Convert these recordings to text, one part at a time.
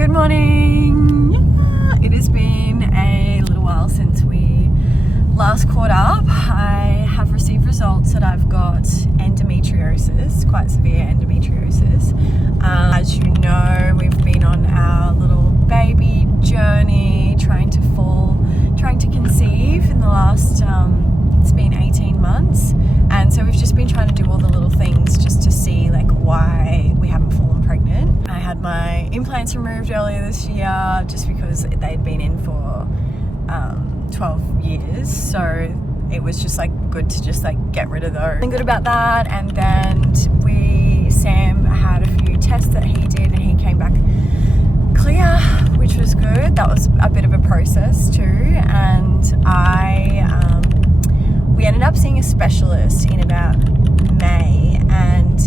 Good morning. It has been a little while since we last caught up. I have received results that I've got endometriosis, quite severe endometriosis. As you know, we've been on our little baby journey, trying to conceive in the last, it's been 18 months. And so we've just been trying to do all the little things just to see like why we haven't fallen pregnant. I had my implants removed earlier this year just because they'd been in for 12 years. So it was just like good to just like get rid of those. I'm good about that. And then Sam had a few tests that he did and he came back clear, which was good. That was a bit of a process too. And we ended up seeing a specialist in about May, and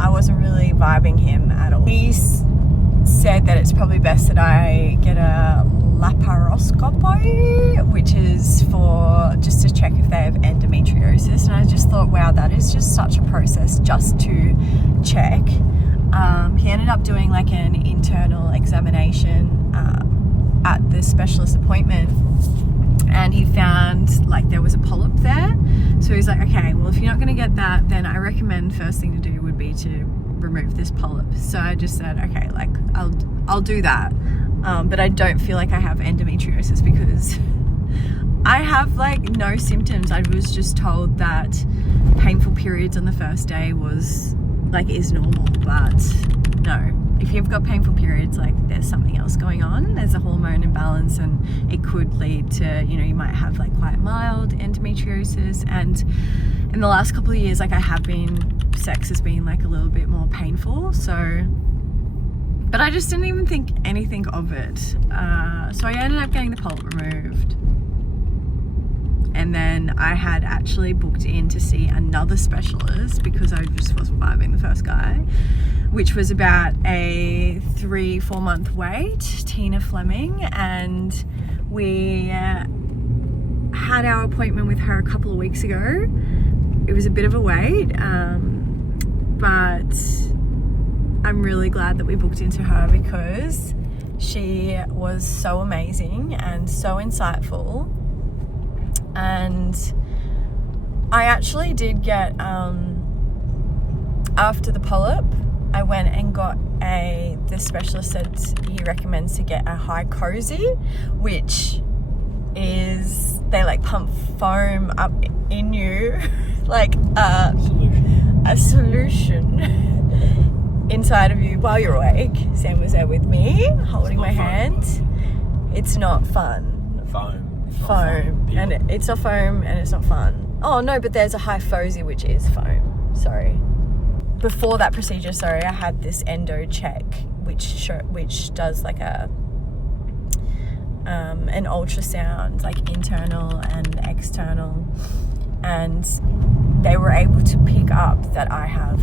I wasn't really vibing him at all. He said that it's probably best that I get a laparoscopy, which is for just to check if they have endometriosis. And I just thought, wow, that is just such a process just to check. He ended up doing like an internal examination at the specialist appointment, and he found like there was a polyp there. So he's like, okay, well, if you're not going to get that, then I recommend first thing to do would be to remove this polyp. So I just said, okay, like I'll do that. But I don't feel like I have endometriosis because I have like no symptoms. I was just told that painful periods on the first day is normal, but no. If you've got painful periods, like there's something else going on. There's a hormone imbalance, and it could lead to, you might have like quite mild endometriosis. And in the last couple of years, like sex has been like a little bit more painful. So, but I just didn't even think anything of it. So I ended up getting the polyp removed. And then I had actually booked in to see another specialist because I just wasn't vibing the first guy, which was about a 3-4 month wait, Tina Fleming. And we had our appointment with her a couple of weeks ago. It was a bit of a wait, but I'm really glad that we booked into her because she was so amazing and so insightful. And I actually did get, after the polyp, I went and got the specialist said he recommends to get a high cozy, which is, they like pump foam up in you, like a solution inside of you while you're awake. Sam was there with me, holding my hand. It's not fun. Foam. And it's not foam and it's not fun. Oh no, but there's a high fosy which is foam. Sorry. Before that procedure, I had this endo check which does like an ultrasound, like internal and external, and they were able to pick up that I have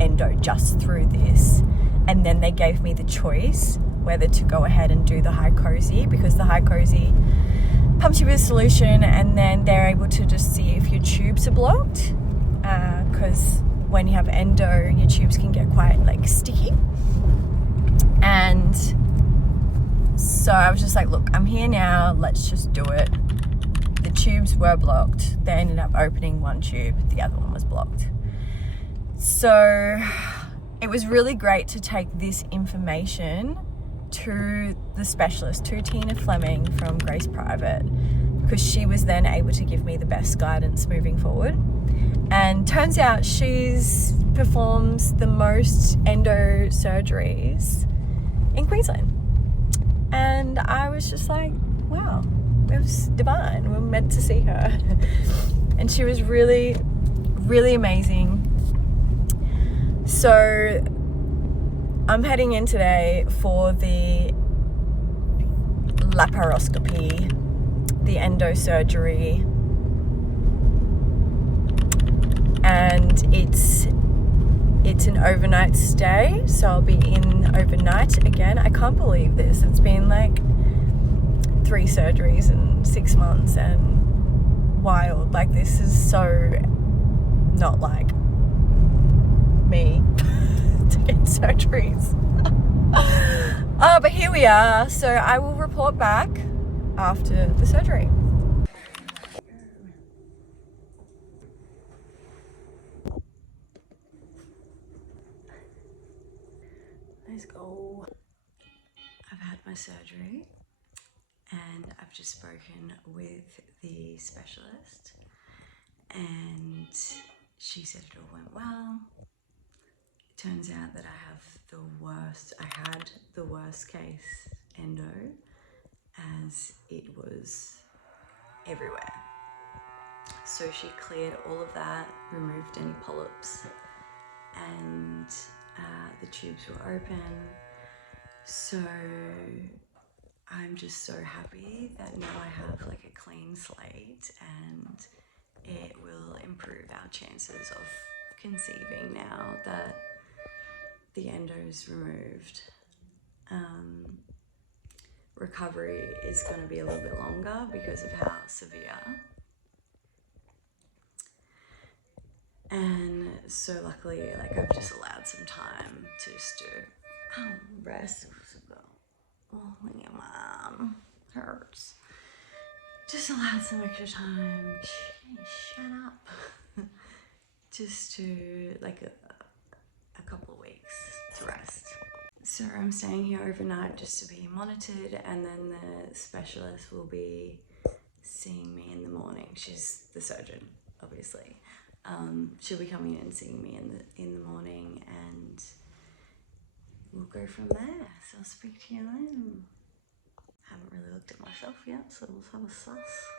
endo just through this. And then they gave me the choice whether to go ahead and do the high cozy, because the high cozy pumps you with a solution, and then they're able to just see if your tubes are blocked, because when you have endo, your tubes can get quite like sticky. And so I was just like, look, I'm here now, let's just do it. The tubes were blocked. They ended up opening one tube, the other one was blocked. So it was really great to take this information to the specialist, to Tina Fleming from Grace Private, because she was then able to give me the best guidance moving forward. And turns out she's performs the most endo surgeries in Queensland. And I was just like, wow, it was divine. We were meant to see her. And she was really, really amazing. So I'm heading in today for the laparoscopy, the endo surgery, and it's an overnight stay, so I'll be in overnight again. I can't believe this. It's been like 3 surgeries in 6 months and wild. Like, this is so not like me to get surgeries. But here we are. So I will report back after the surgery. Let's go. I've had my surgery and I've just spoken with the specialist and she said it all went well. It turns out that I had the worst case endo, as it was everywhere. So she cleared all of that, removed any polyps, and the tubes were open. So I'm just so happy that now I have like a clean slate, and it will improve our chances of conceiving now that the endo's removed. Recovery is going to be a little bit longer because of how severe. And so luckily, like, I've just allowed some time to just do rest. Oh, my arm hurts. Just allowed some extra time. Shut up. Just to like a couple of weeks to rest. So I'm staying here overnight just to be monitored, and then the specialist will be seeing me in the morning. She's the surgeon, obviously. She'll be coming in and seeing me in the morning, and we'll go from there. So I'll speak to you then. Haven't really looked at myself yet, so let's have a suss.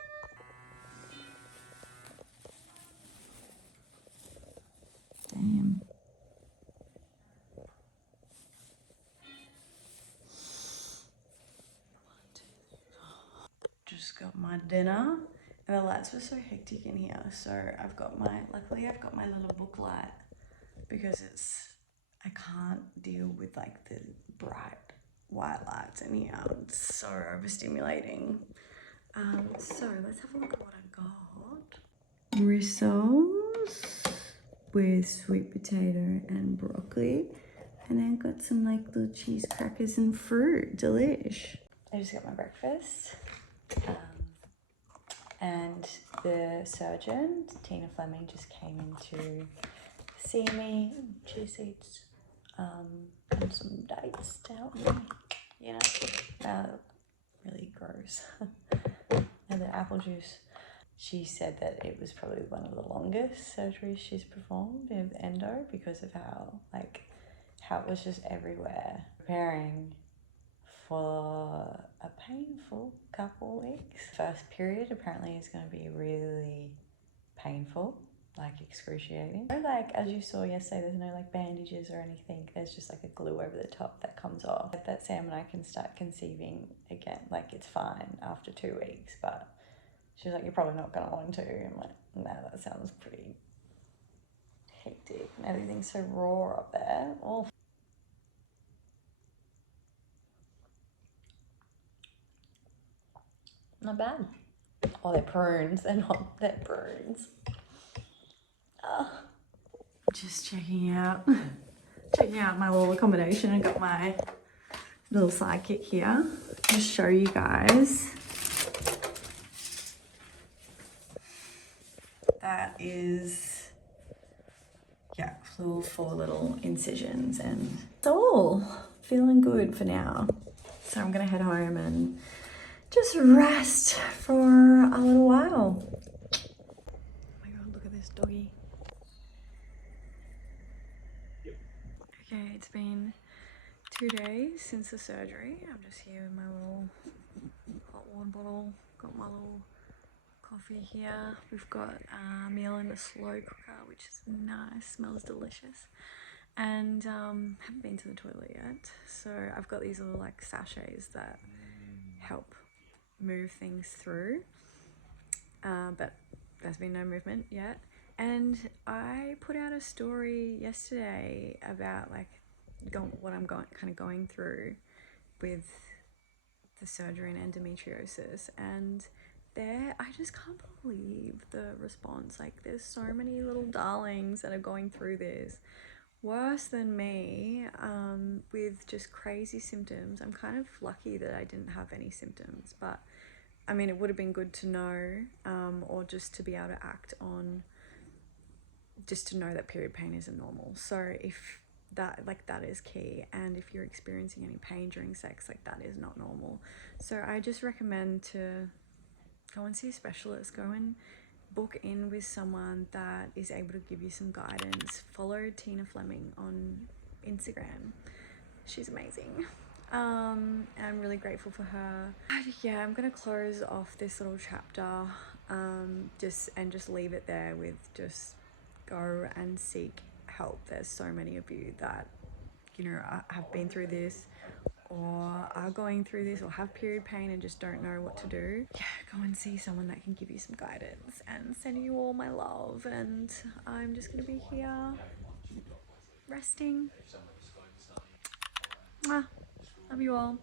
Damn. Just got my dinner, and the lights were so hectic in here, so luckily I've got my little book light, because I can't deal with like the bright white lights in here. It's so overstimulating. So let's have a look at what I got. Rissoles with sweet potato and broccoli, and then got some like little cheese crackers and fruit. Delish. I just got my breakfast. And the surgeon, Tina Fleming, just came in to see me. Cheese seeds and some dates to help me, you know, really gross. And the apple juice. She said that it was probably one of the longest surgeries she's performed with endo, because of how it was just everywhere. Preparing for a painful couple weeks. First period apparently is going to be really painful, like excruciating. Like, as you saw yesterday, there's no like bandages or anything. There's just like a glue over the top that comes off. That Sam and I can start conceiving again. Like, it's fine after 2 weeks, but she's like, you're probably not going to want to. I'm like, no, that sounds pretty hectic. And everything's so raw up there. Oh. Not bad. Oh, they're prunes. They're prunes. Just checking out my little accommodation. I got my little sidekick here. Just show you guys. That is, yeah, 4 little incisions, and it's all feeling good for now. So I'm gonna head home and just rest for a little while. Oh my god, look at this doggy. Okay, it's been 2 days since the surgery. I'm just here with my little hot water bottle. Got my little coffee here. We've got a meal in the slow cooker, which is nice, smells delicious. And haven't been to the toilet yet. So I've got these little like sachets that help move things through. But there's been no movement yet. And I put out a story yesterday about like what I'm going through with the surgery and endometriosis, and I just can't believe the response. Like, there's so many little darlings that are going through this worse than me, with just crazy symptoms. I'm kind of lucky that I didn't have any symptoms, but I mean, it would have been good to know, or just to be able to act on, just to know that period pain isn't normal. So if that, like, that is key, and if you're experiencing any pain during sex, like, that is not normal. So I just recommend to go and see a specialist, go and book in with someone that is able to give you some guidance. Follow Tina Fleming on Instagram. She's amazing. I'm really grateful for her. Yeah, I'm gonna close off this little chapter, just leave it there with just go and seek help. There's so many of you that, you know, have been through this, or are going through this, or have period pain and just don't know what to do. Yeah, go and see someone that can give you some guidance, and send you all my love. And I'm just gonna be here resting. Love you all.